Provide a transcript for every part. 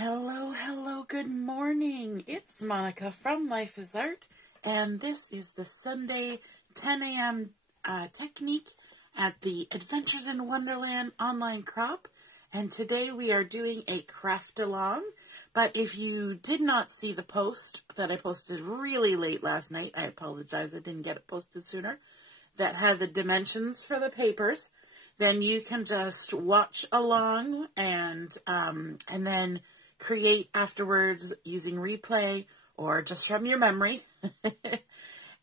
Hello, hello, good morning. It's Monica from Life is Art, and this is the Sunday 10 a.m. Technique at the Adventures in Wonderland online crop. And today we are doing a craft along. But if you did not see the post that I posted really late last night, I apologize, I didn't get it posted sooner, that had the dimensions for the papers, then you can just watch along and then create afterwards using replay or just from your memory.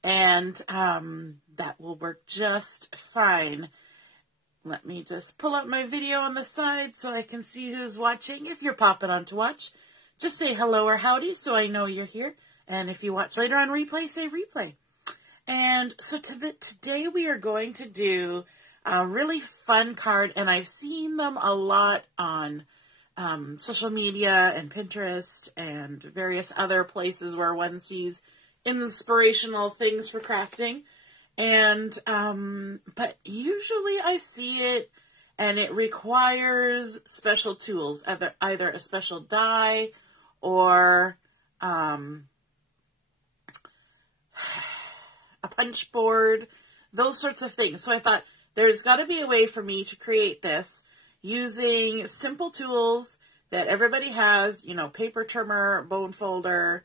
And that will work just fine. Let me just pull up my video on the side so I can see who's watching. If you're popping on to watch, just say hello or howdy so I know you're here. And if you watch later on replay, say replay. And so today we are going to do a really fun card, and I've seen them a lot on social media and Pinterest and various other places where one sees inspirational things for crafting. And but usually I see it and it requires special tools, either a special die or a punch board, those sorts of things. So I thought there's got to be a way for me to create this using simple tools that everybody has, you know, paper trimmer, bone folder,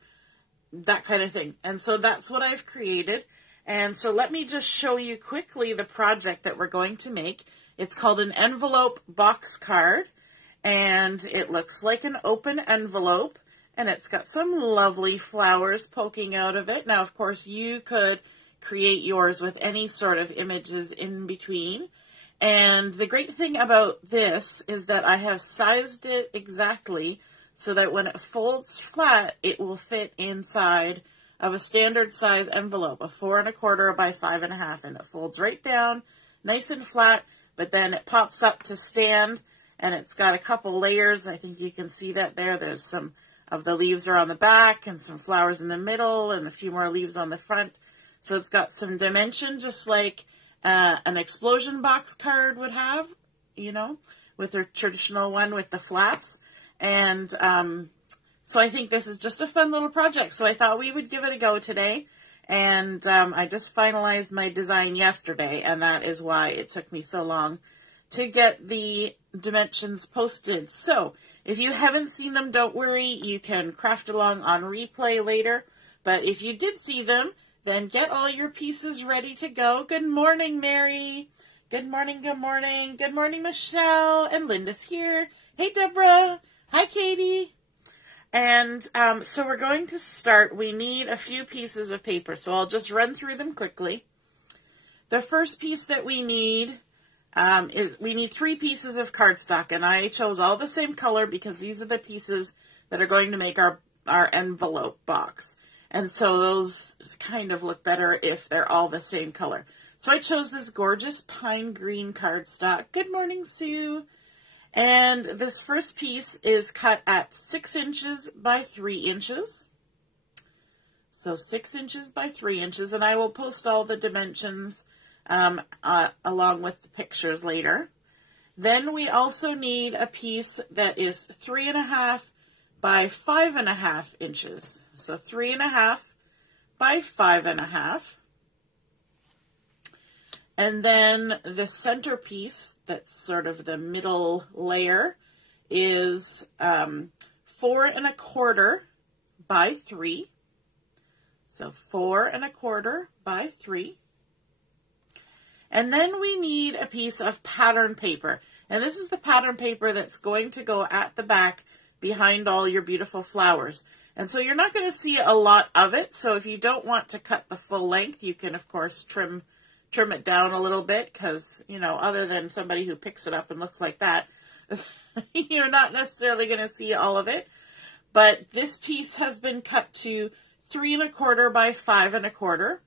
that kind of thing. And so that's what I've created. And so let me just show you quickly the project that we're going to make. It's called an envelope box card, and it looks like an open envelope, and it's got some lovely flowers poking out of it. Now, of course, you could create yours with any sort of images in between. And the great thing about this is that I have sized it exactly so that when it folds flat, it will fit inside of a standard size envelope, a 4 1/4 by 5 1/2, and it folds right down, nice and flat, but then it pops up to stand, and it's got a couple layers. I think you can see that there. There's some of the leaves are on the back and some flowers in the middle and a few more leaves on the front. So it's got some dimension, just like an explosion box card would have, you know, with their traditional one with the flaps. And so I think this is just a fun little project. So I thought we would give it a go today. And I just finalized my design yesterday, and that is why it took me so long to get the dimensions posted. So if you haven't seen them, don't worry. You can craft along on replay later. But if you did see them, then get all your pieces ready to go. Good morning, Mary. Good morning, good morning. Good morning, Michelle. And Linda's here. Hey, Deborah. Hi, Katie. And so we're going to start. We need a few pieces of paper, so I'll just run through them quickly. The first piece that we need is we need 3 pieces of cardstock, and I chose all the same color because these are the pieces that are going to make our envelope box. And so those kind of look better if they're all the same color. So I chose this gorgeous pine green cardstock. Good morning, Sue. And this first piece is cut at 6 inches by 3 inches. So 6 inches by 3 inches. And I will post all the dimensions along with the pictures later. Then we also need a piece that is 3 1/2 by 5 1/2 inches. So 3 1/2 by 5 1/2. And then the centerpiece, that's sort of the middle layer, is 4 1/4 by 3. So 4 1/4 by 3. And then we need a piece of pattern paper. And this is the pattern paper that's going to go at the back behind all your beautiful flowers. And so you're not going to see a lot of it. So if you don't want to cut the full length, you can, of course, trim it down a little bit because, you know, other than somebody who picks it up and looks like that, you're not necessarily going to see all of it. But this piece has been cut to 3 1/4 by 5 1/4.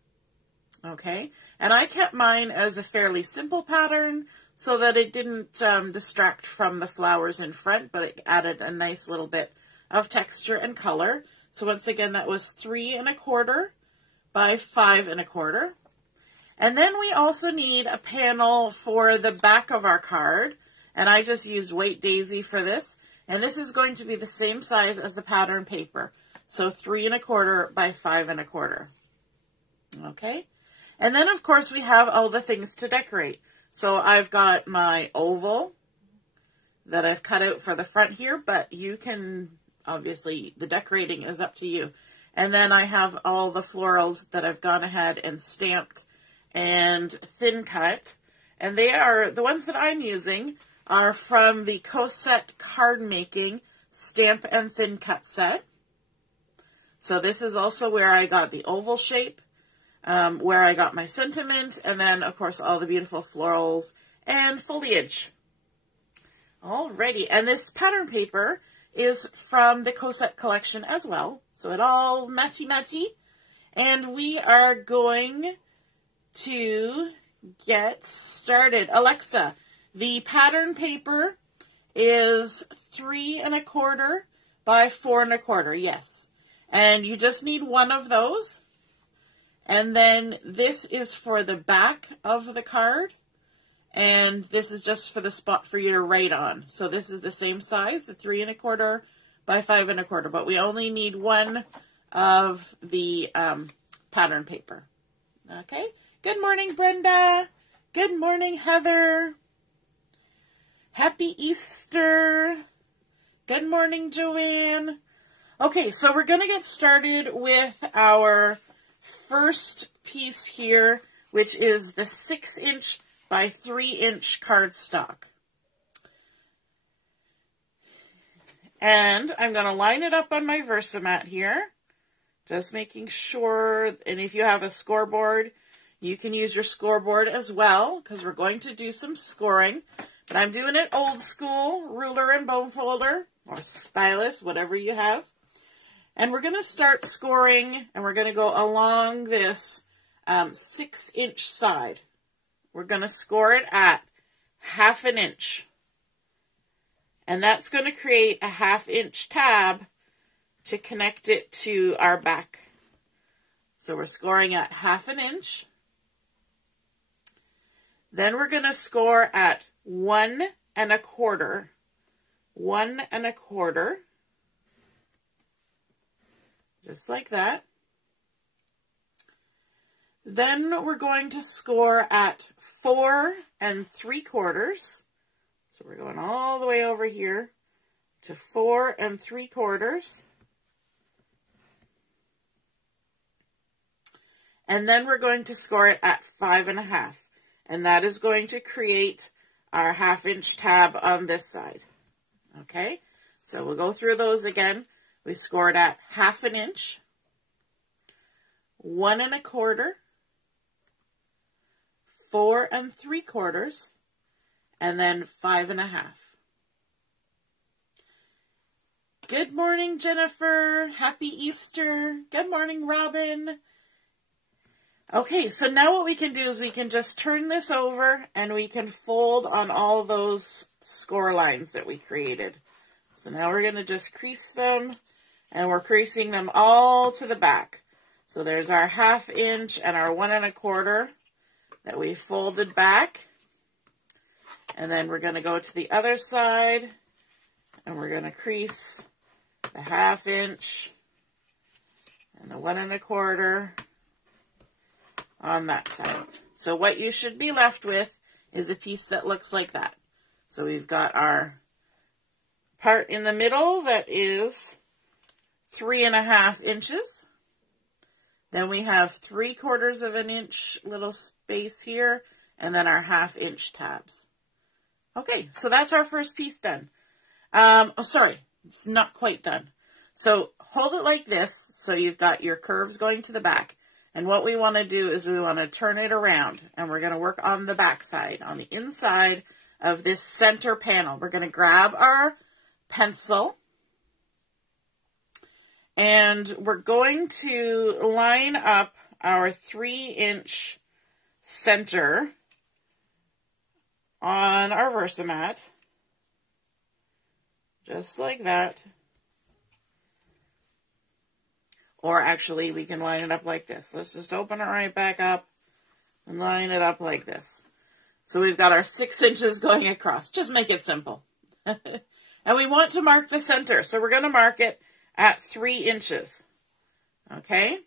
Okay. And I kept mine as a fairly simple pattern so that it didn't distract from the flowers in front, but it added a nice little bit of texture and color. So once again, that was 3 1/4 by 5 1/4. And then we also need a panel for the back of our card. And I just used White Daisy for this. And this is going to be the same size as the pattern paper. So 3 1/4 by 5 1/4. Okay. And then, of course, we have all the things to decorate. So I've got my oval that I've cut out for the front here, but you can, obviously, the decorating is up to you. And then I have all the florals that I've gone ahead and stamped and thin cut. And they are, the ones that I'm using are from the Cosette Cardmaking Stamp and Thin Cut set. So this is also where I got the oval shape, where I got my sentiment, and then, of course, all the beautiful florals and foliage. Alrighty, and this pattern paper is from the Cosette collection as well. So it all matchy-matchy. And we are going to get started. Alexa, the pattern paper is 3 1/4 by 4 1/4. Yes. And you just need one of those. And then this is for the back of the card. And this is just for the spot for you to write on. So this is the same size, the 3 1/4 by 5 1/4. But we only need one of the pattern paper. Okay. Good morning, Brenda. Good morning, Heather. Happy Easter. Good morning, Joanne. Okay, so we're going to get started with our first piece here, which is the 6 by 3 cardstock. And I'm going to line it up on my Versamat here, just making sure, and if you have a scoreboard, you can use your scoreboard as well, because we're going to do some scoring. But I'm doing it old school, ruler and bone folder, or stylus, whatever you have. And we're going to start scoring, and we're going to go along this 6 side. We're going to score it at 1/2 inch. And that's going to create a 1/2 inch tab to connect it to our back. So we're scoring at 1/2 inch. Then we're going to score at 1 1/4. 1 1/4. Just like that. Then we're going to score at 4 3/4. So we're going all the way over here to 4 3/4. And then we're going to score it at 5 1/2. And that is going to create our 1/2 inch tab on this side. Okay, so we'll go through those again. We scored at 1/2 inch, 1 1/4, 4 3/4, and then 5 1/2. Good morning, Jennifer. Happy Easter. Good morning, Robin. Okay, so now what we can do is we can just turn this over and we can fold on all those score lines that we created. So now we're going to just crease them, and we're creasing them all to the back. So there's our 1/2 inch and our 1 1/4 that we folded back. And then we're going to go to the other side, and we're going to crease the 1/2 inch and the 1 1/4 on that side. So what you should be left with is a piece that looks like that. So we've got our part in the middle that is 3 1/2 inches. Then we have 3/4 inch little space here, and then our 1/2 inch tabs. Okay, so that's our first piece done. Oh, sorry, it's not quite done. So hold it like this, so you've got your curves going to the back. And what we want to do is we want to turn it around, and we're going to work on the back side, on the inside of this center panel. We're going to grab our pencil, and we're going to line up our 3 inch center on our Versamat, just like that. Or actually, we can line it up like this. Let's just open it right back up and line it up like this. So we've got our 6 inches going across. Just make it simple. And we want to mark the center. So we're going to mark it at 3 inches. Okay?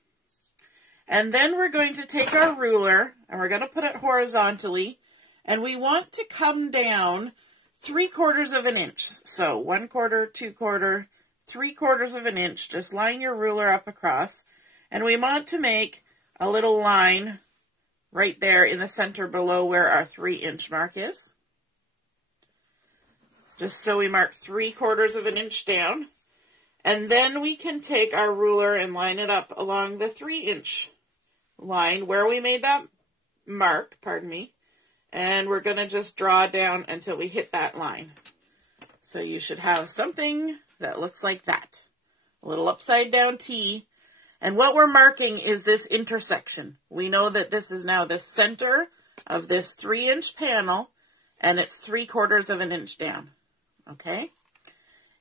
And then we're going to take our ruler and we're going to put it horizontally. And we want to come down 3/4 of an inch. So 1/4, 2/4, 3/4 of an inch. Just line your ruler up across. And we want to make a little line right there in the center below where our 3-inch mark is. Just so we mark 3/4 of an inch down. And then we can take our ruler and line it up along the 3-inch line where we made that mark, pardon me. And we're going to just draw down until we hit that line. So you should have something that looks like that. A little upside down T. And what we're marking is this intersection. We know that this is now the center of this 3-inch panel, and it's 3/4 of an inch down. Okay?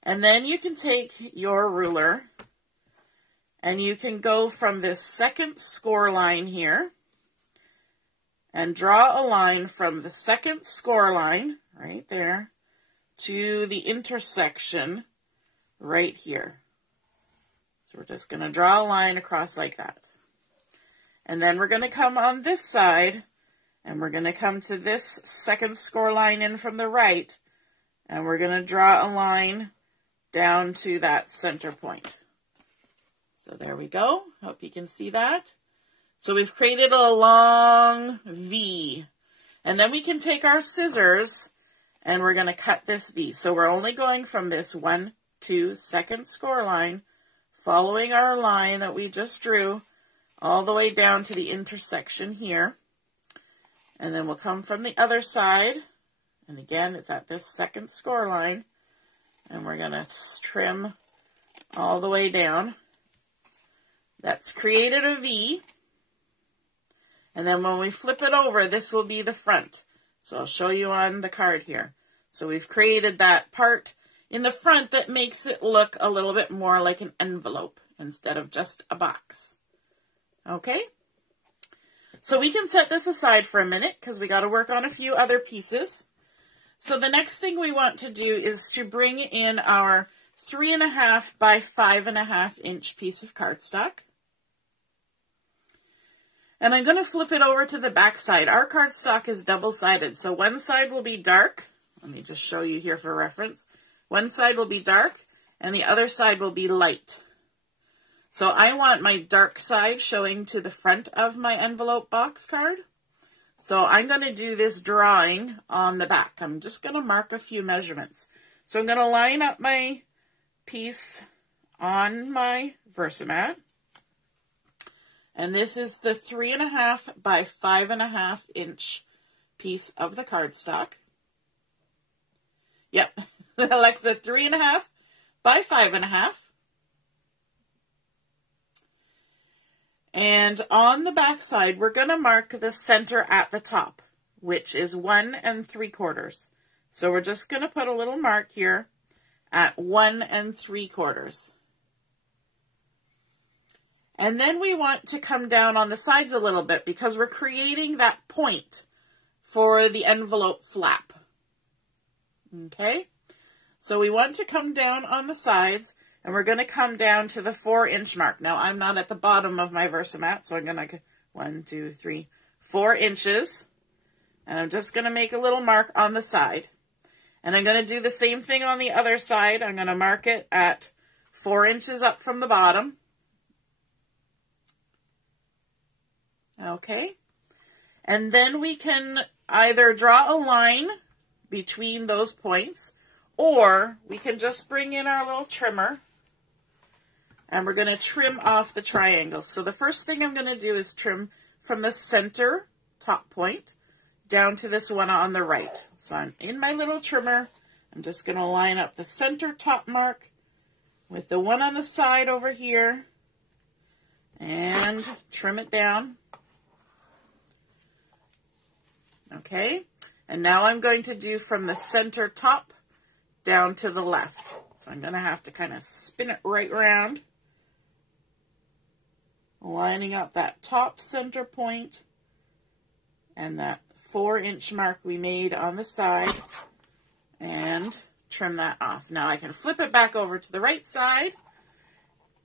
And then you can take your ruler, and you can go from this second score line here, and draw a line from the second score line, right there, to the intersection right here. So we're just going to draw a line across like that. And then we're going to come on this side, and we're going to come to this second score line in from the right, and we're going to draw a line down to that center point. So there we go. Hope you can see that. So we've created a long V. And then we can take our scissors and we're going to cut this V. So we're only going from this 1, 2, second score line, following our line that we just drew, all the way down to the intersection here. And then we'll come from the other side. And again, it's at this second score line. And we're going to trim all the way down. That's created a V. And then when we flip it over, this will be the front. So I'll show you on the card here. So we've created that part in the front that makes it look a little bit more like an envelope instead of just a box. Okay? So we can set this aside for a minute because we got to work on a few other pieces. So the next thing we want to do is to bring in our 3.5 by 5.5 inch piece of cardstock. And I'm going to flip it over to the back side. Our cardstock is double-sided, so one side will be dark. Let me just show you here for reference. One side will be dark, and the other side will be light. So I want my dark side showing to the front of my envelope box card. So I'm going to do this drawing on the back. I'm just going to mark a few measurements. So I'm going to line up my piece on my Versamat. And this is the 3.5 by 5.5 inch piece of the cardstock. Yep, Alexa, 3.5 by 5.5. And on the back side, we're going to mark the center at the top, which is 1 3/4. So we're just going to put a little mark here at 1 3/4. And then we want to come down on the sides a little bit because we're creating that point for the envelope flap. Okay? So we want to come down on the sides, and we're going to come down to the 4-inch mark. Now, I'm not at the bottom of my Versamat, so I'm going to go 1, 2, 3, 4 inches. And I'm just going to make a little mark on the side. And I'm going to do the same thing on the other side. I'm going to mark it at 4 inches up from the bottom. Okay, and then we can either draw a line between those points, or we can just bring in our little trimmer, and we're going to trim off the triangles. So the first thing I'm going to do is trim from the center top point down to this one on the right. So I'm in my little trimmer. I'm just going to line up the center top mark with the one on the side over here and trim it down. Okay, and now I'm going to do from the center top down to the left. So I'm going to have to kind of spin it right around, lining up that top center point and that 4-inch mark we made on the side, and trim that off. Now I can flip it back over to the right side,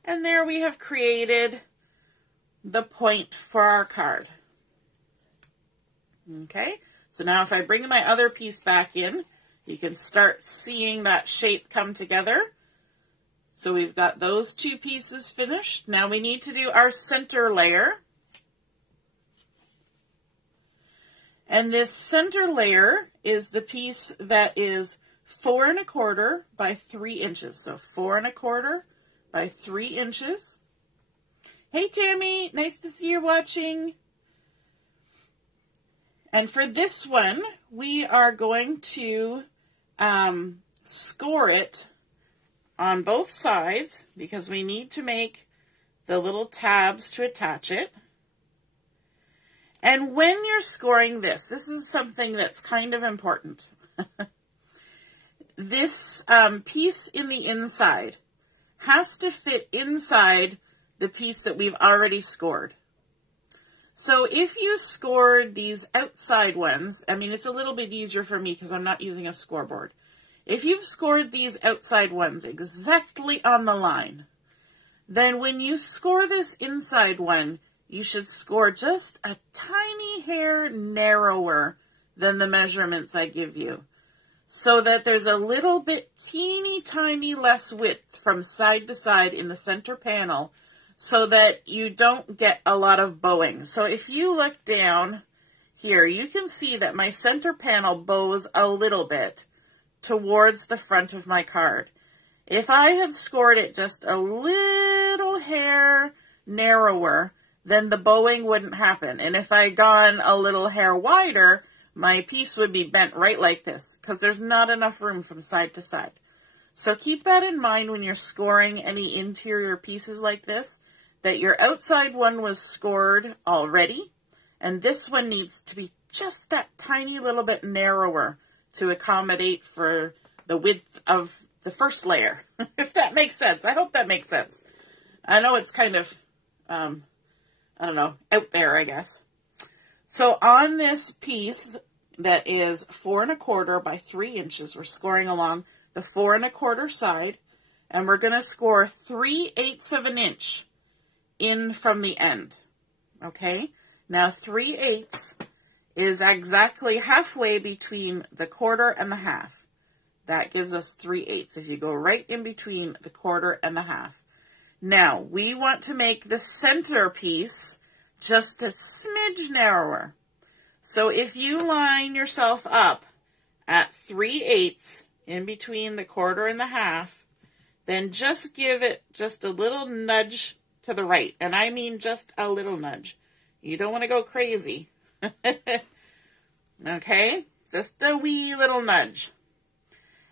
and there we have created the point for our card. Okay, so now if I bring my other piece back in, you can start seeing that shape come together. So we've got those two pieces finished. Now we need to do our center layer. And this center layer is the piece that is 4 1/4 by 3 inches. So 4 1/4 by 3 inches. Hey Tammy, nice to see you watching. And for this one, we are going to score it on both sides because we need to make the little tabs to attach it. And when you're scoring this is something that's kind of important. This piece in the inside has to fit inside the piece that we've already scored. So if you scored these outside ones, I mean, it's a little bit easier for me because I'm not using a scoreboard. If you've scored these outside ones exactly on the line, then when you score this inside one, you should score just a tiny hair narrower than the measurements I give you, so that there's a little bit teeny tiny less width from side to side in the center panel, so that you don't get a lot of bowing. So if you look down here, you can see that my center panel bows a little bit towards the front of my card. If I had scored it just a little hair narrower, then the bowing wouldn't happen. And if I'd gone a little hair wider, my piece would be bent right like this, because there's not enough room from side to side. So keep that in mind when you're scoring any interior pieces like this, that your outside one was scored already, and this one needs to be just that tiny little bit narrower to accommodate for the width of the first layer, if that makes sense. I hope that makes sense. I know it's kind of, I don't know, out there, I guess. So on this piece that is 4 1/4 by 3 inches, we're scoring along the 4 1/4 side, and we're going to score 3/8 of an inch in from the end. Okay, now 3/8 is exactly halfway between the 1/4 and the 1/2. That gives us 3/8 if you go right in between the 1/4 and the 1/2. Now we want to make the center piece just a smidge narrower. So if you line yourself up at 3/8 in between the 1/4 and the 1/2, then just give it just a little nudge to the right. And I mean just a little nudge. You don't want to go crazy. Okay? Just a wee little nudge.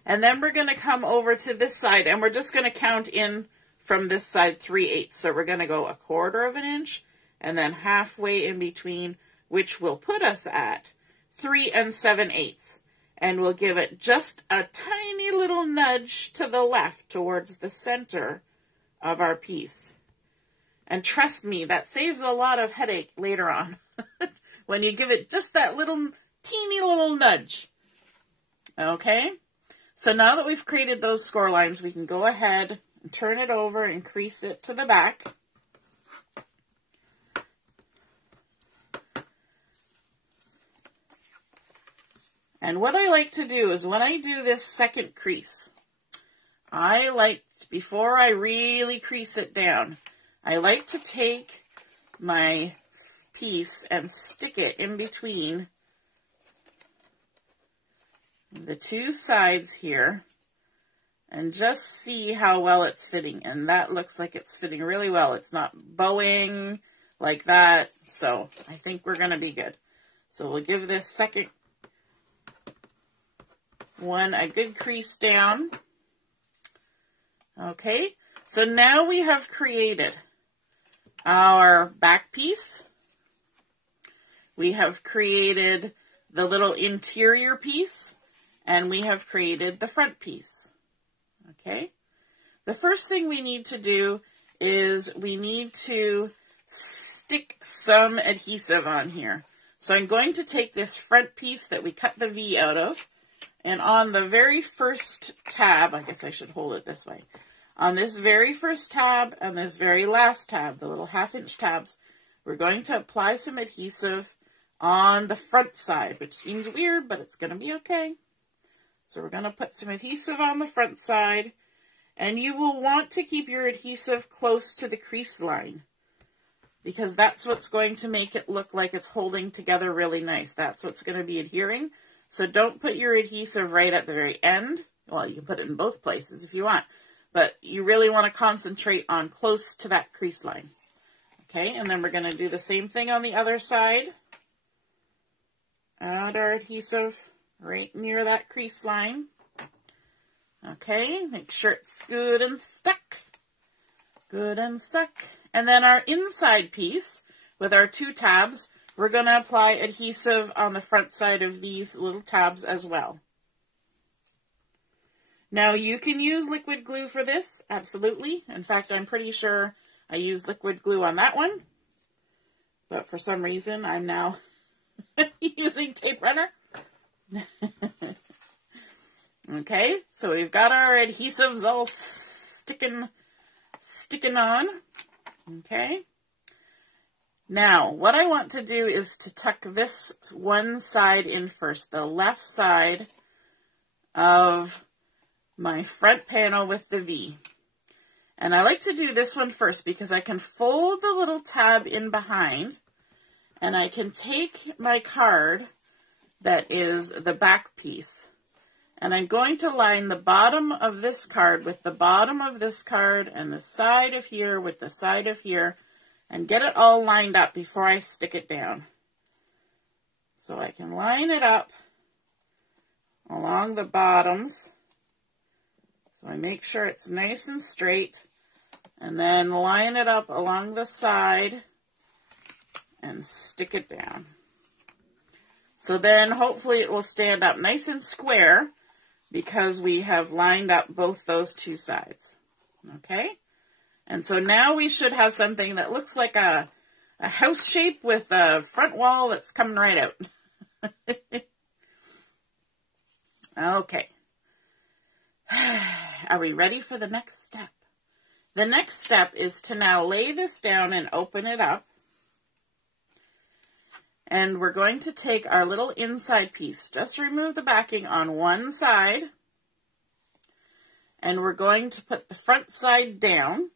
And then we're going to come over to this side, and we're just going to count in from this side 3/8. So we're going to go 1/4 of an inch, and then halfway in between, which will put us at 3 7/8. And we'll give it just a tiny little nudge to the left towards the center of our piece. And trust me, that saves a lot of headache later on when you give it just that little teeny little nudge. Okay, so now that we've created those score lines, we can go ahead and turn it over and crease it to the back. And what I like to do is when I do this second crease, I like, before I really crease it down, I like to take my piece and stick it in between the two sides here and just see how well it's fitting. And that looks like it's fitting really well. It's not bowing like that. So I think we're going to be good. So we'll give this second one a good crease down. Okay, so now we have created our back piece. We have created the little interior piece, and we have created the front piece. Okay, the first thing we need to do is we need to stick some adhesive on here. So I'm going to take this front piece that we cut the V out of, And on the very first tab, I guess I should hold it this way. On this very first tab and this very last tab, the little 1/2-inch tabs, we're going to apply some adhesive on the front side, which seems weird, but it's going to be okay. So we're going to put some adhesive on the front side, and you will want to keep your adhesive close to the crease line because that's what's going to make it look like it's holding together really nice. That's what's going to be adhering. So don't put your adhesive right at the very end. Well, you can put it in both places if you want, but you really want to concentrate on close to that crease line. Okay, and then we're going to do the same thing on the other side. Add our adhesive right near that crease line. Okay, make sure it's good and stuck. Good and stuck. And then our inside piece with our 2 tabs, we're going to apply adhesive on the front side of these little tabs as well. Now you can use liquid glue for this, absolutely. In fact, I'm pretty sure I used liquid glue on that one. But for some reason, I'm now using tape runner. Okay, so we've got our adhesives all sticking on. Okay. Now, what I want to do is to tuck this one side in first, the left side of my front panel with the V. And I like to do this one first because I can fold the little tab in behind, and I can take my card that is the back piece, and I'm going to line the bottom of this card with the bottom of this card and the side of here with the side of here, and get it all lined up before I stick it down. So I can line it up along the bottoms. So I make sure it's nice and straight, and then line it up along the side and stick it down. So then hopefully it will stand up nice and square because we have lined up both those 2 sides. Okay? And so now we should have something that looks like a house shape with a front wall that's coming right out. Okay. Are we ready for the next step? The next step is to now lay this down and open it up. And we're going to take our little inside piece, just remove the backing on one side, and we're going to put the front side down,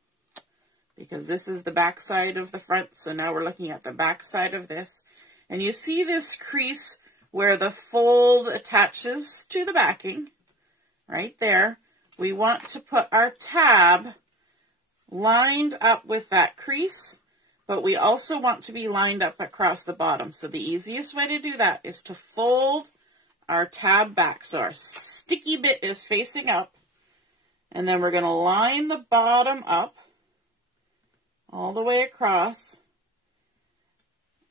because this is the back side of the front, so now we're looking at the back side of this. And you see this crease where the fold attaches to the backing, right there. We want to put our tab lined up with that crease, but we also want to be lined up across the bottom. So the easiest way to do that is to fold our tab back. So our sticky bit is facing up, and then we're going to line the bottom up all the way across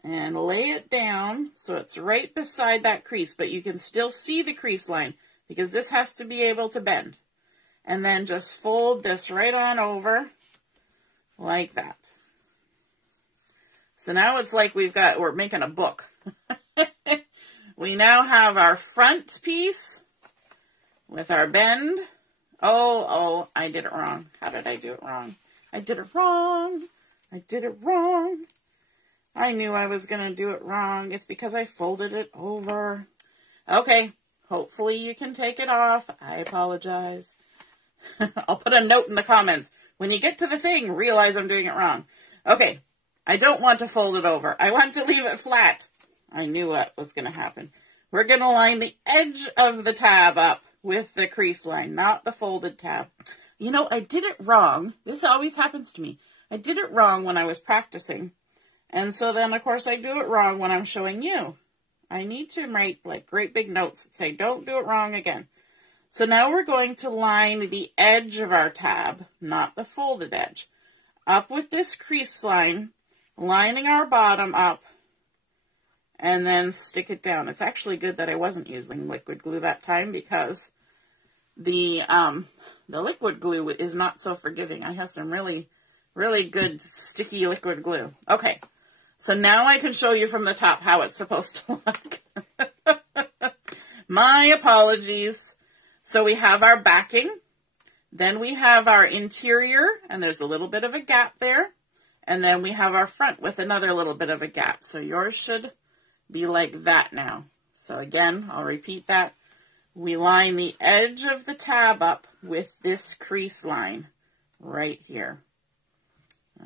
and lay it down so it's right beside that crease, but you can still see the crease line because this has to be able to bend. And then just fold this right on over like that. So now it's like we're making a book. We now have our front piece with our bend. Oh, I did it wrong. How did I do it wrong? I did it wrong. I did it wrong. I knew I was going to do it wrong. It's because I folded it over. Okay, hopefully you can take it off. I apologize. I'll put a note in the comments. When you get to the thing, realize I'm doing it wrong. Okay. I don't want to fold it over. I want to leave it flat. I knew what was going to happen. We're going to line the edge of the tab up with the crease line, not the folded tab. You know, I did it wrong. This always happens to me. I did it wrong when I was practicing. And so then, of course, I do it wrong when I'm showing you. I need to write like great big notes that say, don't do it wrong again. So now we're going to line the edge of our tab, not the folded edge, up with this crease line, lining our bottom up, and then stick it down. It's actually good that I wasn't using liquid glue that time because the liquid glue is not so forgiving. I have some really, really good sticky liquid glue. Okay, so now I can show you from the top how it's supposed to look. My apologies. So we have our backing, then we have our interior, and there's a little bit of a gap there, and then we have our front with another little bit of a gap. So yours should be like that now. So again, I'll repeat that. We line the edge of the tab up with this crease line right here.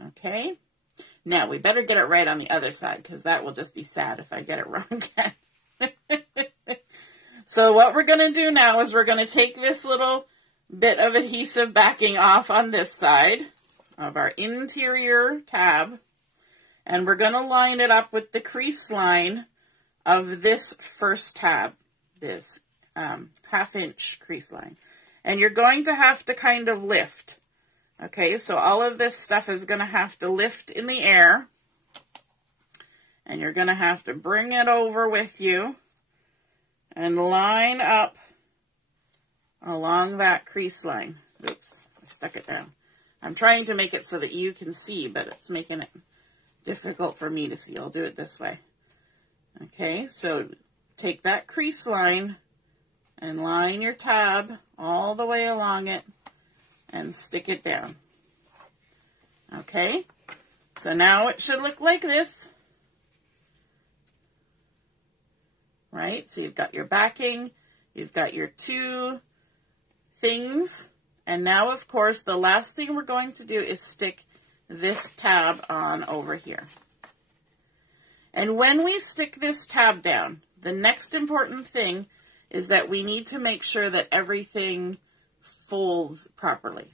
Okay. Now we better get it right on the other side, because that will just be sad if I get it wrong again. So what we're going to do now is we're going to take this little bit of adhesive backing off on this side of our interior tab, and we're going to line it up with the crease line of this first tab, this 1/2 inch crease line. And you're going to have to kind of lift. Okay, so all of this stuff is going to have to lift in the air, and you're going to have to bring it over with you and line up along that crease line. Oops, I stuck it down. I'm trying to make it so that you can see, but it's making it difficult for me to see. I'll do it this way. Okay, so take that crease line and line your tab all the way along it and stick it down. Okay, so now it should look like this. Right, so you've got your backing, you've got your two things, and now of course the last thing we're going to do is stick this tab on over here. And when we stick this tab down, the next important thing is that we need to make sure that everything folds properly.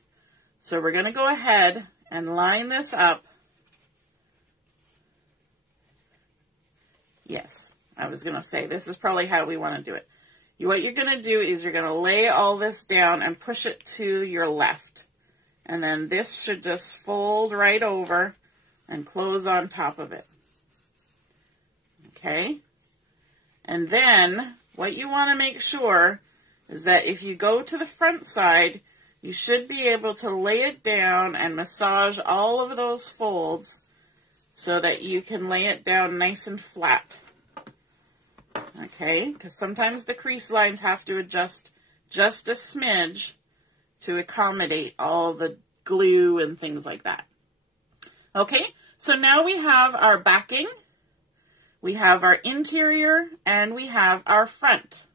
So we're going to go ahead and line this up. Yes, I was going to say, this is probably how we want to do it. What you're going to do is you're going to lay all this down and push it to your left. And then this should just fold right over and close on top of it. Okay? And then what you want to make sure is that if you go to the front side, you should be able to lay it down and massage all of those folds so that you can lay it down nice and flat. Okay, because sometimes the crease lines have to adjust just a smidge to accommodate all the glue and things like that. Okay, so now we have our backing, we have our interior, and we have our front.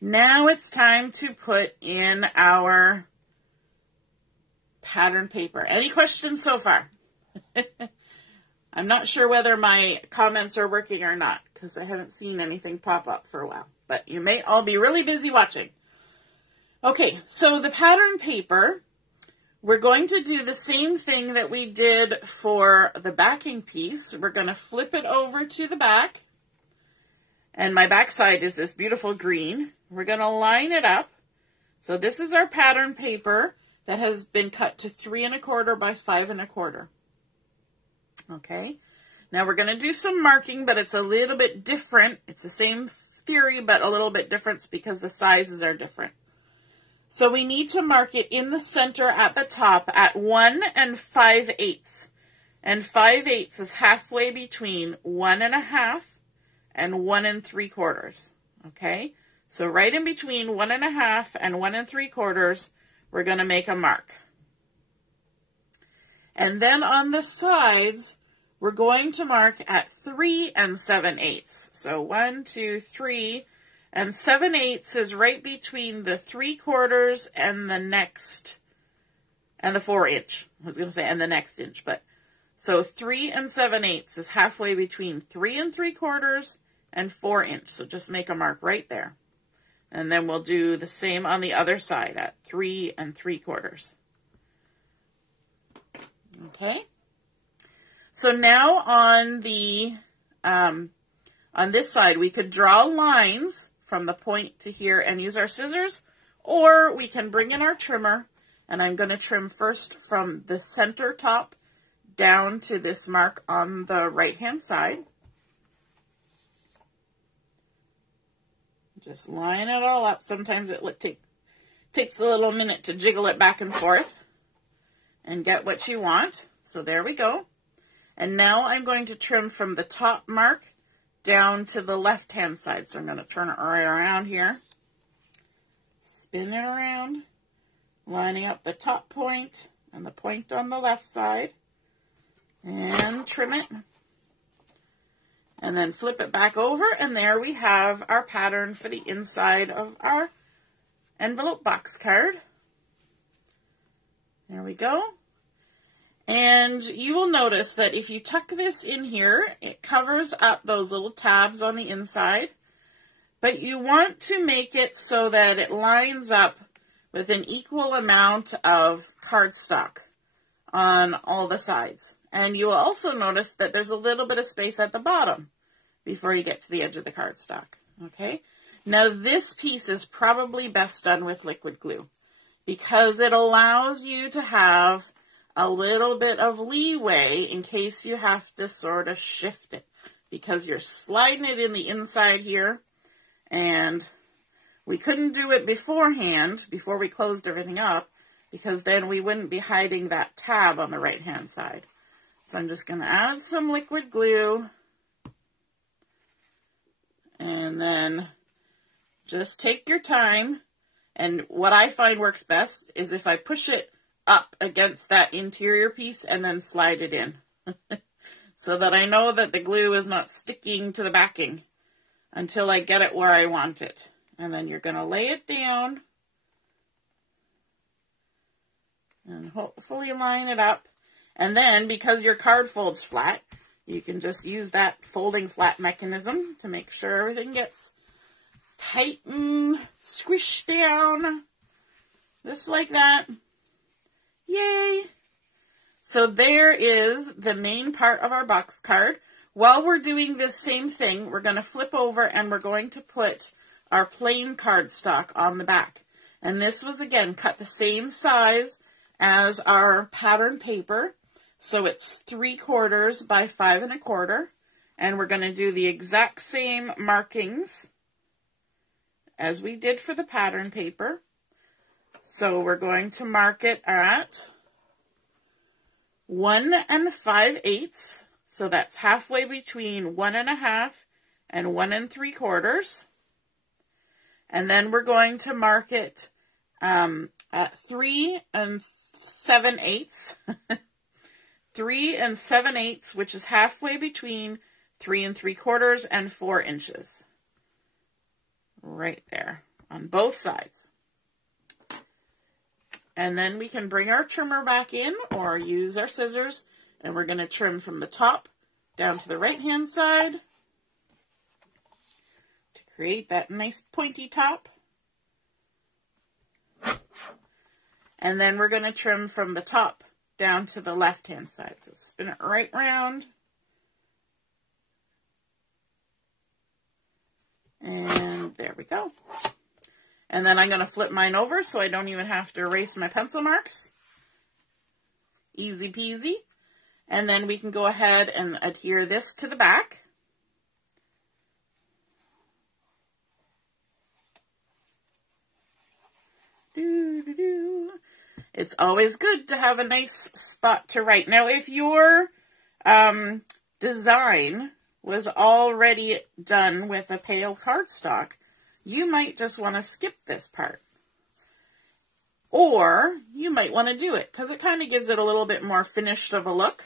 Now it's time to put in our pattern paper. Any questions so far? I'm not sure whether my comments are working or not, because I haven't seen anything pop up for a while. But you may all be really busy watching. Okay, so the pattern paper, we're going to do the same thing that we did for the backing piece. We're going to flip it over to the back. And my back side is this beautiful green. We're going to line it up. So this is our pattern paper that has been cut to 3 1/4 by 5 1/4. Okay, now we're going to do some marking, but it's a little bit different. It's the same theory, but a little bit different because the sizes are different. So we need to mark it in the center at the top at 1 5/8. And 5/8 is halfway between 1 1/2 and 1 3/4. Okay, so right in between 1 1/2 and 1 3/4, we're going to make a mark. And then on the sides, we're going to mark at 3 7/8. So 1, 2, 3, and 7/8 is right between the 3/4 and the next, and the 4 inch. I was going to say, and the next inch, but so 3 7/8 is halfway between 3 3/4 and 4 inch. So just make a mark right there. And then we'll do the same on the other side at 3 3/4. Okay. So now on the on this side, we could draw lines from the point to here and use our scissors, or we can bring in our trimmer, and I'm going to trim first from the center top down to this mark on the right-hand side. Just line it all up. Sometimes it takes a little minute to jiggle it back and forth and get what you want. So there we go. And now I'm going to trim from the top mark down to the left-hand side. So I'm going to turn it right around here. Spin it around, lining up the top point and the point on the left side. And trim it. And then flip it back over, and there we have our pattern for the inside of our envelope box card. There we go. And you will notice that if you tuck this in here, it covers up those little tabs on the inside. But you want to make it so that it lines up with an equal amount of cardstock on all the sides. And you will also notice that there's a little bit of space at the bottom before you get to the edge of the cardstock. Okay? Now this piece is probably best done with liquid glue because it allows you to have a little bit of leeway in case you have to sort of shift it, because you're sliding it in the inside here, and we couldn't do it beforehand, before we closed everything up, because then we wouldn't be hiding that tab on the right-hand side. So I'm just going to add some liquid glue, and then just take your time. And what I find works best is if I push it up against that interior piece and then slide it in so that I know that the glue is not sticking to the backing until I get it where I want it. And then you're going to lay it down and hopefully line it up. And then because your card folds flat, you can just use that folding flat mechanism to make sure everything gets tight and squished down just like that. Yay! So there is the main part of our box card. While we're doing this same thing, we're going to flip over and we're going to put our plain cardstock on the back. And this was, again, cut the same size as our pattern paper. So it's 3/4 by 5 1/4. And we're going to do the exact same markings as we did for the pattern paper. So we're going to mark it at 1 5/8. So that's halfway between 1 1/2 and 1 3/4. And then we're going to mark it at 3 7/8. 3 7/8, which is halfway between 3 3/4 and 4 inches. Right there on both sides. And then we can bring our trimmer back in or use our scissors, and we're going to trim from the top down to the right-hand side to create that nice pointy top. And then we're going to trim from the top down to the left-hand side. So spin it right round. And there we go. And then I'm going to flip mine over so I don't even have to erase my pencil marks. Easy peasy. And then we can go ahead and adhere this to the back. It's always good to have a nice spot to write. Now, if your design was already done with a pale cardstock, you might just want to skip this part. Or you might want to do it because it kind of gives it a little bit more finished of a look.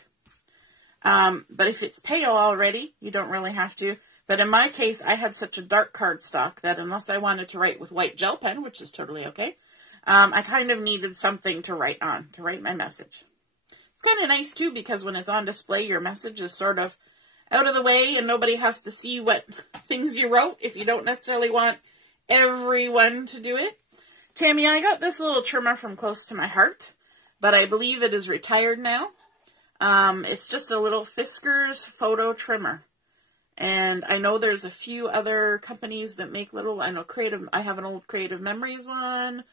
But if it's pale already, you don't really have to. But in my case, I had such a dark cardstock that unless I wanted to write with white gel pen, which is totally okay, I kind of needed something to write on, to write my message. It's kind of nice too because when it's on display, your message is sort of out of the way and nobody has to see what things you wrote if you don't necessarily want everyone to do it. Tammy, I got this little trimmer from Close to My Heart, but I believe it is retired now. It's just a little Fiskars photo trimmer. And I know there's a few other companies that make little, I have an old Creative Memories one.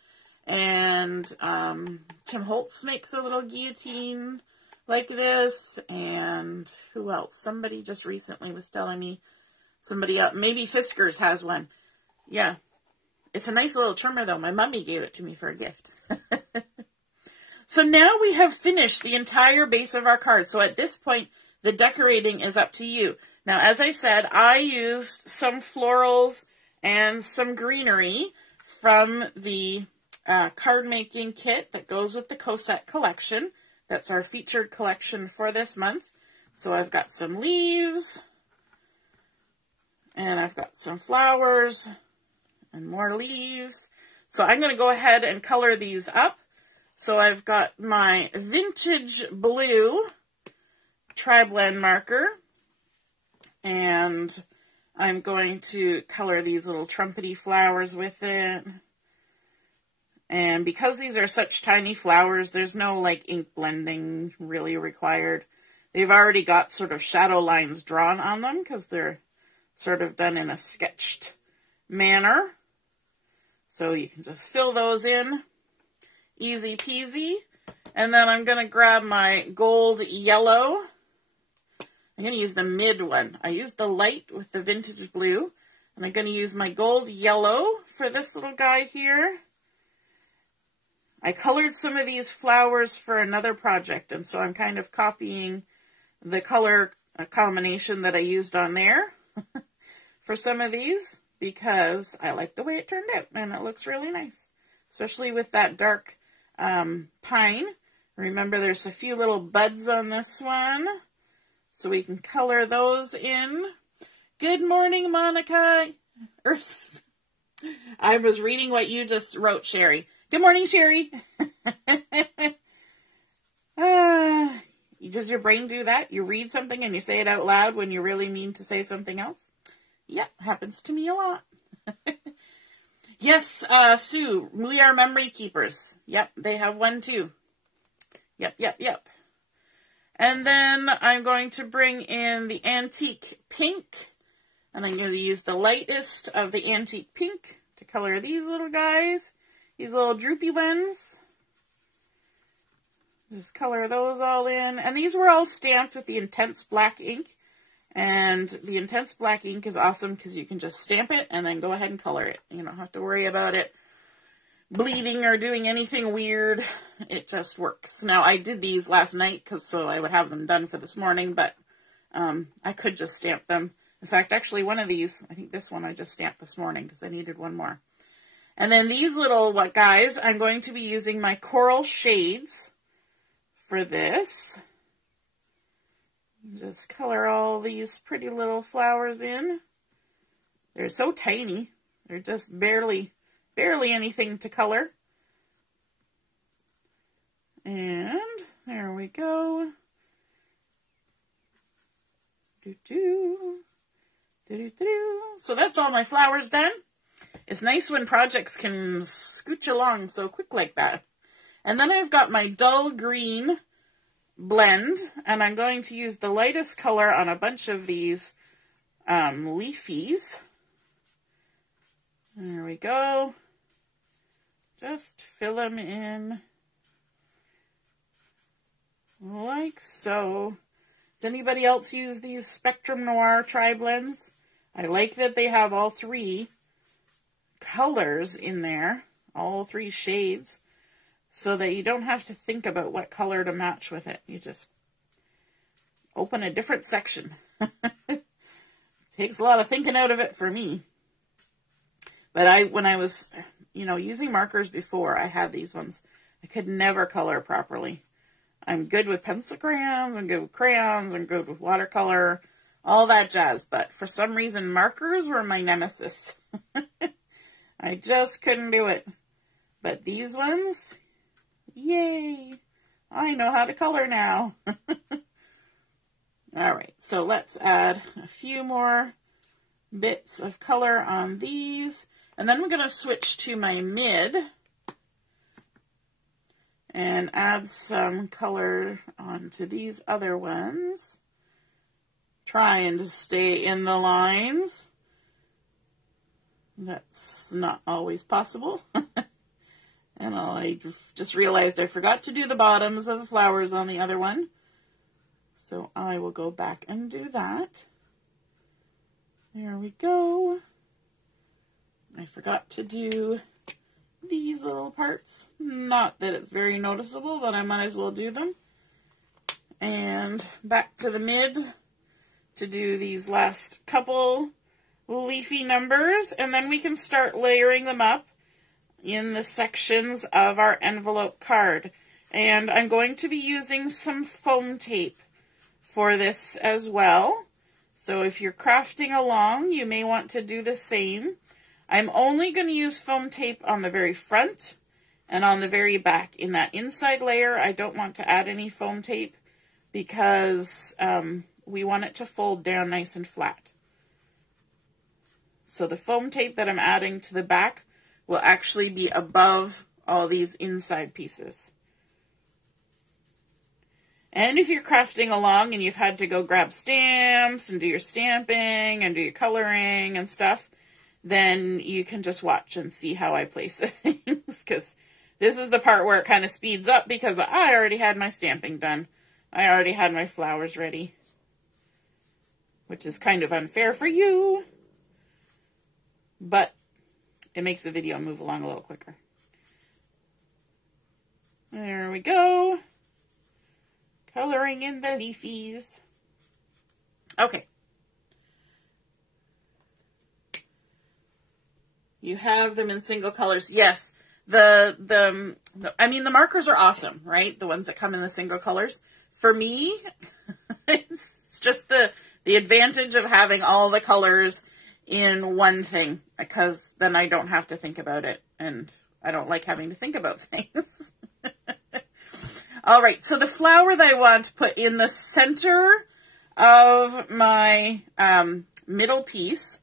And Tim Holtz makes a little guillotine like this. And who else? Somebody just recently was telling me, somebody else, maybe Fiskars has one. Yeah. It's a nice little trimmer though. My mommy gave it to me for a gift. So now we have finished the entire base of our card. So at this point, the decorating is up to you. Now, as I said, I used some florals and some greenery from the card making kit that goes with the Cosette collection. That's our featured collection for this month. So I've got some leaves, and I've got some flowers, and more leaves. So I'm going to go ahead and color these up. So I've got my vintage blue tri-blend marker, and I'm going to color these little trumpety flowers with it. And because these are such tiny flowers, there's no like ink blending really required. They've already got sort of shadow lines drawn on them because they're sort of done in a sketched manner. So you can just fill those in. Easy peasy. And then I'm going to grab my gold yellow. I'm going to use the mid one. I used the light with the vintage blue. And I'm going to use my gold yellow for this little guy here. I colored some of these flowers for another project, and so I'm kind of copying the color combination that I used on there for some of these because I like the way it turned out, and it looks really nice, especially with that dark pine. Remember, there's a few little buds on this one, so we can color those in. Good morning, Monica. I was reading what you just wrote, Sherry. Good morning, Sherry. Does your brain do that? You read something and you say it out loud when you really mean to say something else? Yep, happens to me a lot. Yes, Sue, we are memory keepers. Yep, they have one too. Yep. And then I'm going to bring in the antique pink. And I'm going to use the lightest of the antique pink to color these little guys. These little droopy ones. Just color those all in. And these were all stamped with the intense black ink. And the intense black ink is awesome because you can just stamp it and then go ahead and color it. You don't have to worry about it bleeding or doing anything weird. It just works. Now, I did these last night so I would have them done for this morning, but I could just stamp them. In fact, actually one of these, I think this one I just stamped this morning because I needed one more. And then these little guys, I'm going to be using my coral shades for this. Just color all these pretty little flowers in. They're so tiny. They're just barely anything to color. And there we go. So that's all my flowers done. It's nice when projects can scooch along so quick like that. And then I've got my dull green blend, and I'm going to use the lightest color on a bunch of these leafies. There we go. Just fill them in like so. Does anybody else use these Spectrum Noir tri-blends? I like that they have all three colors in there, all three shades, so that you don't have to think about what color to match with it. You just open a different section. Takes a lot of thinking out of it for me. But when I was, using markers before, I had these ones. I could never color properly. I'm good with pencil crayons, I'm good with crayons, I'm good with watercolor, all that jazz. But for some reason, markers were my nemesis. I just couldn't do it. But these ones, yay! I know how to color now. All right, so let's add a few more bits of color on these. And then we're going to switch to my mid and add some color onto these other ones. Trying to stay in the lines. That's not always possible. And I just realized I forgot to do the bottoms of the flowers on the other one. So I will go back and do that. There we go. I forgot to do these little parts. Not that it's very noticeable, but I might as well do them. And back to the mid. to do these last couple leafy numbers, and then we can start layering them up in the sections of our envelope card. And I'm going to be using some foam tape for this as well. So if you're crafting along, you may want to do the same. I'm only going to use foam tape on the very front and on the very back. In that inside layer, I don't want to add any foam tape because we want it to fold down nice and flat. So the foam tape that I'm adding to the back will actually be above all these inside pieces. And if you're crafting along and you've had to go grab stamps and do your stamping and do your coloring and stuff, then you can just watch and see how I place the things, because this is the part where it kind of speeds up because I already had my stamping done. I already had my flowers ready, which is kind of unfair for you, but it makes the video move along a little quicker. There we go. Coloring in the leafies. Okay. You have them in single colors. Yes. I mean, the markers are awesome, right? The ones that come in the single colors. For me, it's just the advantage of having all the colors in one thing, because then I don't have to think about it, and I don't like having to think about things. All right, so the flower that I want to put in the center of my middle piece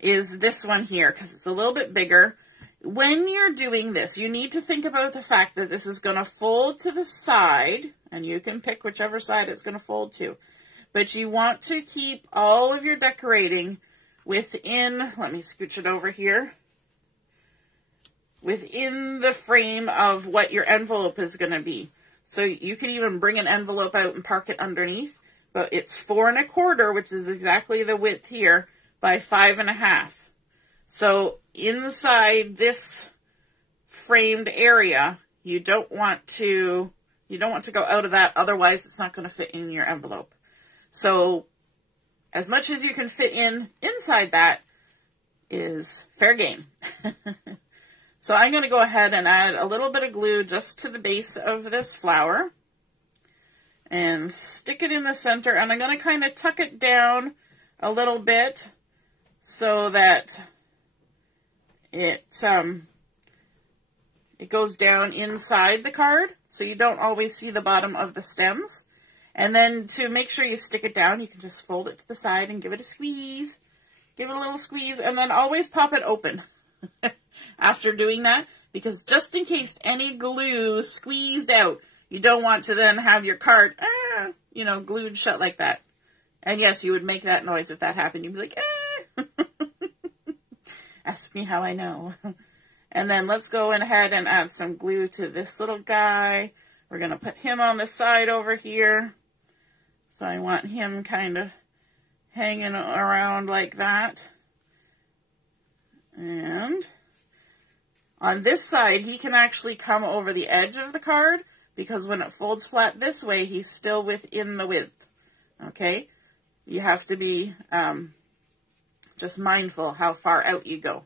is this one here, because it's a little bit bigger. When you're doing this, you need to think about the fact that this is going to fold to the side, and you can pick whichever side it's going to fold to. But you want to keep all of your decorating within, let me scooch it over here, within the frame of what your envelope is going to be. So you can even bring an envelope out and park it underneath, but it's 4 1/4, which is exactly the width here, by 5 1/2. So inside this framed area, you don't want to go out of that, otherwise it's not going to fit in your envelope. So as much as you can fit inside that is fair game. So I'm going to go ahead and add a little bit of glue just to the base of this flower and stick it in the center. And I'm going to kind of tuck it down a little bit so that it goes down inside the card, so you don't always see the bottom of the stems. And then to make sure you stick it down, you can just fold it to the side and give it a squeeze. Give it a little squeeze, and then always pop it open after doing that, because just in case any glue squeezed out, you don't want to then have your card, glued shut like that. And yes, you would make that noise if that happened. You'd be like, Ask me how I know. And then let's go ahead and add some glue to this little guy. We're going to put him on the side over here. So I want him kind of hanging around like that. And on this side, he can actually come over the edge of the card, because when it folds flat this way, he's still within the width. Okay? You have to be just mindful how far out you go.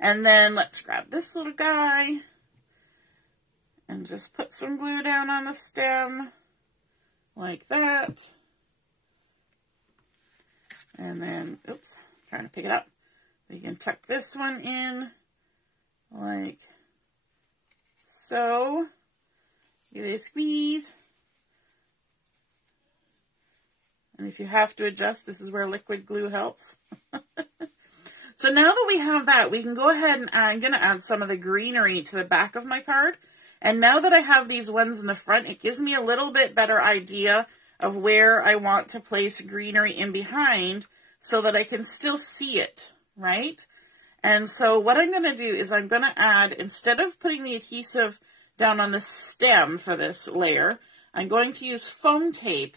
And then let's grab this little guy and just put some glue down on the stem like that. And then, oops, trying to pick it up. We can tuck this one in like so. Give it a squeeze. And if you have to adjust, this is where liquid glue helps. So now that we have that, we can go ahead and I'm going to add some of the greenery to the back of my card. And now that I have these ones in the front, it gives me a little bit better idea of where I want to place greenery in behind so that I can still see it, right? And so what I'm going to do is I'm going to add, instead of putting the adhesive down on the stem for this layer, I'm going to use foam tape,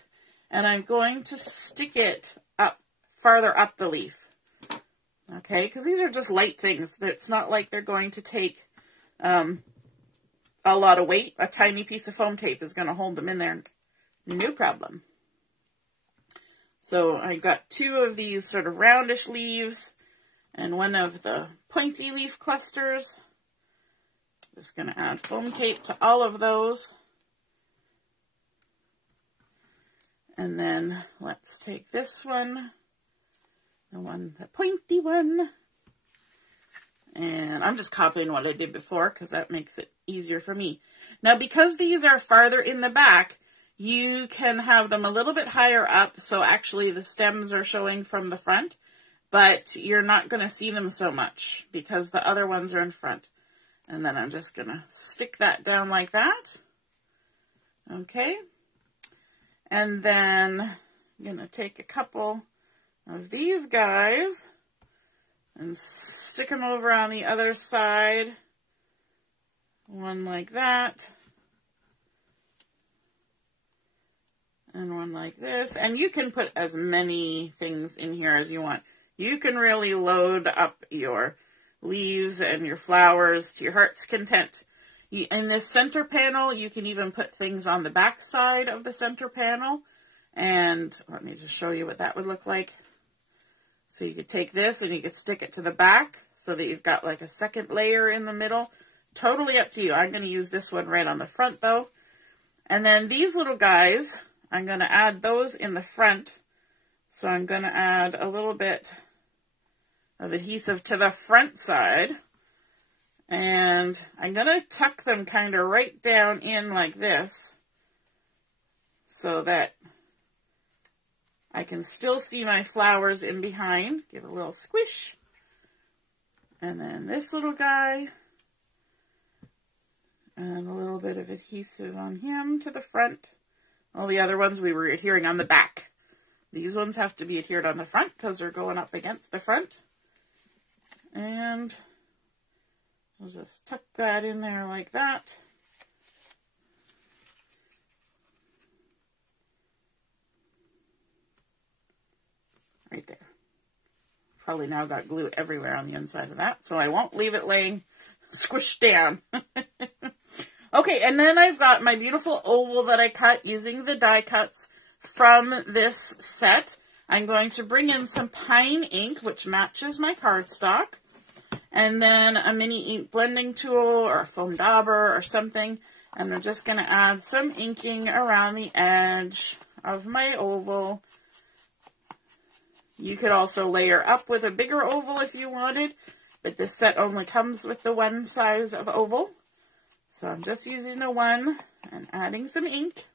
and I'm going to stick it up, farther up the leaf. Okay, because these are just light things. It's not like they're going to take a lot of weight. A tiny piece of foam tape is going to hold them in there. No problem. So I got 2 of these sort of roundish leaves and 1 of the pointy leaf clusters. Just going to add foam tape to all of those. And then let's take this one, the pointy one. And I'm just copying what I did before because that makes it easier for me. Now, because these are farther in the back, you can have them a little bit higher up. So actually the stems are showing from the front, but you're not going to see them so much because the other ones are in front. And then I'm just going to stick that down like that. Okay. And then I'm going to take a couple of these guys and stick them over on the other side. One like that. And one like this. And you can put as many things in here as you want. You can really load up your leaves and your flowers to your heart's content. In this center panel, you can even put things on the back side of the center panel. And let me just show you what that would look like. So you could take this and you could stick it to the back so that you've got like a second layer in the middle. Totally up to you. I'm going to use this one right on the front though. And then these little guys, I'm going to add those in the front. So I'm going to add a little bit of adhesive to the front side. And I'm going to tuck them kind of right down in like this so that I can still see my flowers in behind. Give it a little squish. And then this little guy. And a little bit of adhesive on him to the front. All the other ones we were adhering on the back. These ones have to be adhered on the front because they're going up against the front. And we'll just tuck that in there like that. Right there. Probably now got glue everywhere on the inside of that, so I won't leave it laying squished down. Okay, and then I've got my beautiful oval that I cut using the die cuts from this set. I'm going to bring in some pine ink, which matches my cardstock, and then a mini ink blending tool or a foam dauber or something. And I'm just going to add some inking around the edge of my oval. You could also layer up with a bigger oval if you wanted, but this set only comes with the one size of oval. So I'm just using the one and adding some ink.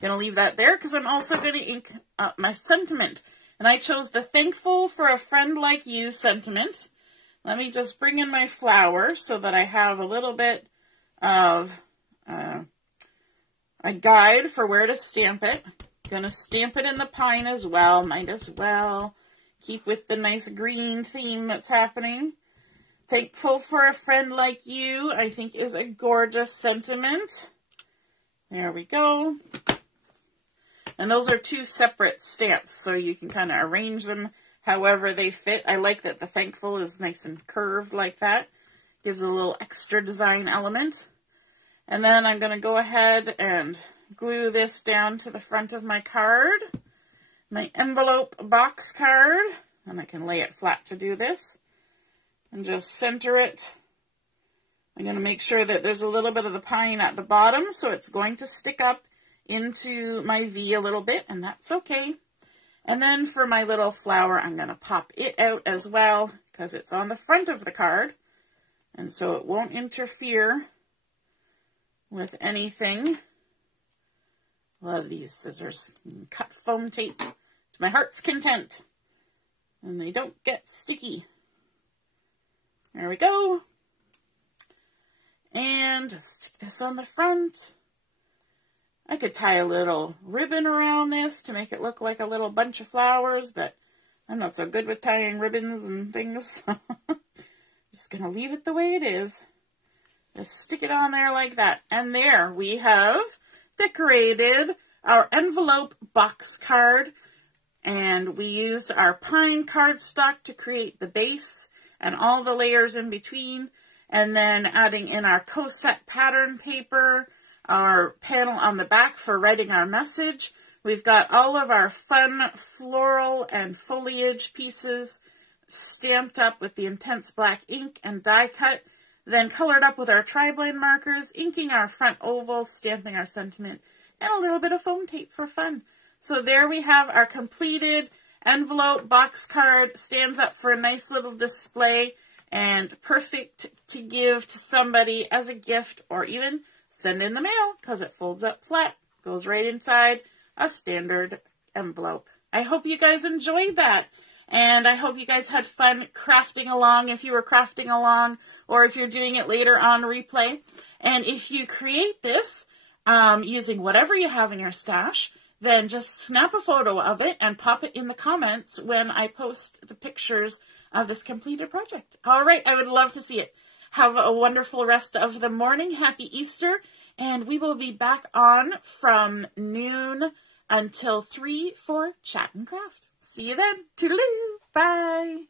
Going to leave that there because I'm also going to ink up my sentiment. And I chose the Thankful for a Friend Like You sentiment. Let me just bring in my flower so that I have a little bit of a guide for where to stamp it. Going to stamp it in the pine as well. Might as well keep with the nice green theme that's happening. Thankful for a Friend Like You, I think, is a gorgeous sentiment. There we go. And those are 2 separate stamps, so you can kind of arrange them however they fit. I like that the Thankful is nice and curved like that. Gives a little extra design element. And then I'm going to go ahead and glue this down to the front of my card. My envelope box card. And I can lay it flat to do this. And just center it. I'm going to make sure that there's a little bit of the pine at the bottom, so it's going to stick up into my V a little bit, and that's okay. And then for my little flower, I'm going to pop it out as well, because it's on the front of the card, and so it won't interfere with anything. Love these scissors. Cut foam tape to my heart's content, and they don't get sticky. There we go. And just stick this on the front. I could tie a little ribbon around this to make it look like a little bunch of flowers, but I'm not so good with tying ribbons and things. So just going to leave it the way it is. Just stick it on there like that. And there we have decorated our envelope box card. And we used our pine cardstock to create the base and all the layers in between. And then adding in our Cosette pattern paper, our panel on the back for writing our message, We've got all of our fun floral and foliage pieces stamped up with the intense black ink and die cut, then colored up with our tri-blend markers, inking our front oval, stamping our sentiment, and a little bit of foam tape for fun. So there we have our completed envelope box card. Stands up for a nice little display and perfect to give to somebody as a gift or even send in the mail because it folds up flat, goes right inside a standard envelope. I hope you guys enjoyed that. And I hope you guys had fun crafting along if you were crafting along or if you're doing it later on replay. And if you create this using whatever you have in your stash, then just snap a photo of it and pop it in the comments when I post the pictures of this completed project. All right, I would love to see it. Have a wonderful rest of the morning. Happy Easter. And we will be back on from noon until 3 for Chat and Craft. See you then. Toodaloo. Bye.